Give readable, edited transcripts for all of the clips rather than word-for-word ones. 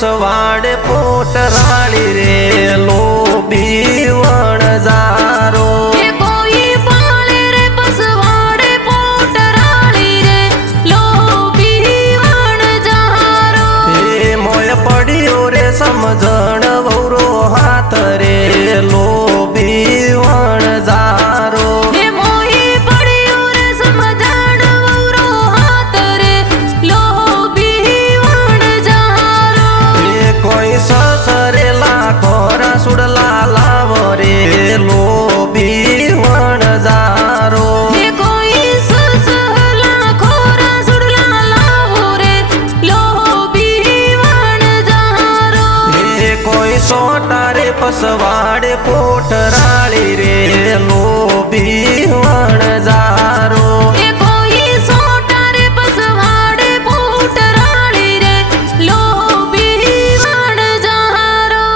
पसवाड़े पोटराली रे लोभी वणजारो। कोई पाले रे पसवाड़े पोटराली रे लोभी वणजारो। मोय पड़ियो रे समझण वौरो हाथ रे लोभी वणजारो। सुड़ला लाव रे लोभी वणजारो। कोई ससला खोरा सुड़ला लाव रे लोभी वणजारो। कोई सोटा रे पसवाड़े पोटराली रे लोभी वणजारो। कोई सोटा रे पसवाड़े पोटराली रे लोभी वणजारो।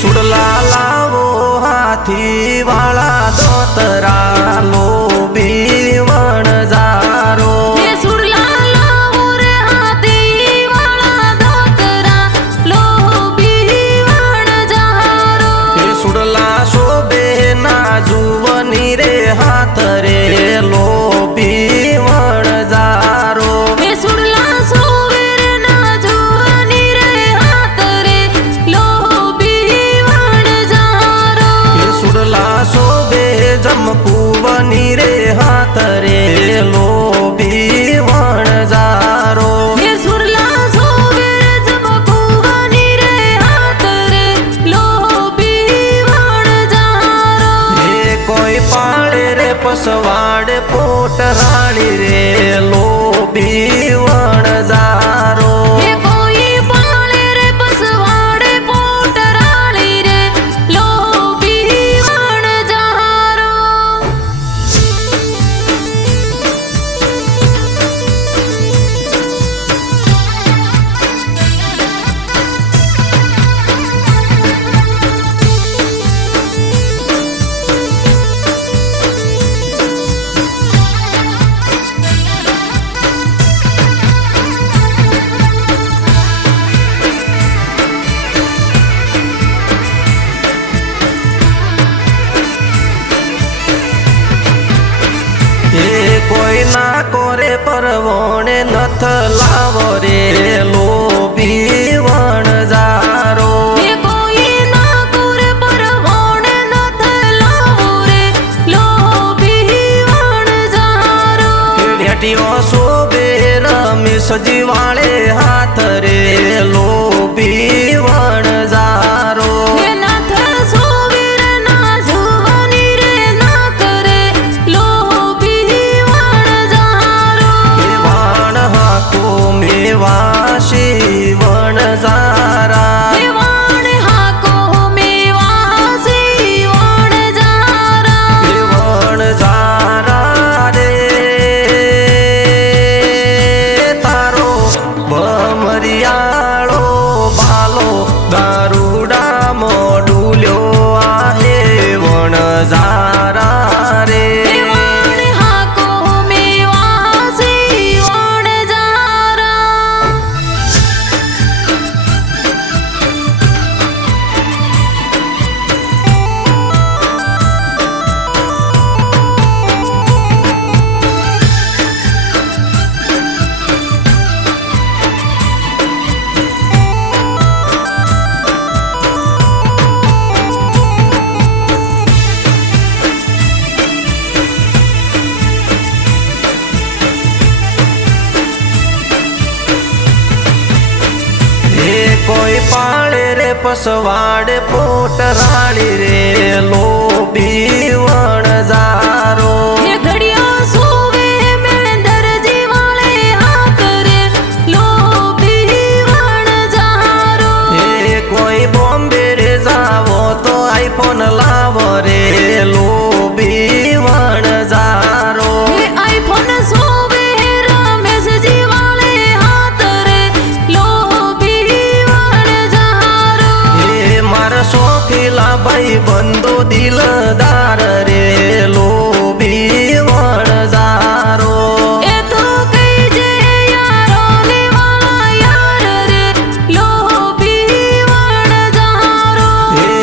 सुड़ला लावो हाथी वाला दोतरा लोभी वणजारो। सुड़ला लावो रे हाथी वाला दोतरा लोभी वणजारो। सुड़ला शोभे ना जुवनी रे हाथ रे लोभी वणजारो। सुड़ला सोवे रे ना जुवनी रे हाथ रे लोभी वणजारो। सुड़ला शोभे जमकुवनी रे हाथ रे लोभी वणजारो। सुड़ला सोवे रे जमकुवनी रे हाथ रे लोभी वणजारो। कोई पाड़े रे पसवाड़े पोटराली रे लोभी वणजारो। कोई पाले रे पसवाड़े पोटराली रे लोभी वणजारो। कोई ना कोरे परवोणे नथ लावो रे लोभी वणजारो। कोई ना कोरे परवोणे नथ लावो रे लोभी वणजारो। भेटियो शोभे रमेश जी वाले हाथ रे लोभी वणजारो। नाथ सोवे रे ना जुवनी रे ना करे लोभी वणजारो। वाण हाको मेवाशी वणजारा। वाण हाको मेवासी वणजारा। वणजारा रे तारो भमरियाळो बालो दारुडा मोडुल्यो आहे वणजारा रे। वाण हाको मेवासी वणजारा। कोई पाड़े रे पसवाड़े पोटराली रे लोभी वणजारो। घड़िया सोवे में दर्जी वाले हाथ रे लोभी ભાઈ બંધો દિલદાર રે લોભી વણઝારો એ તો કઈ જે યારો લેવા યાર રે લોભી વણઝારો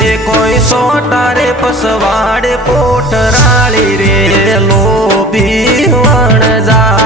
એ કોઈ સોટારે પસવાડે પોટરાળી રે લોભી વણઝારો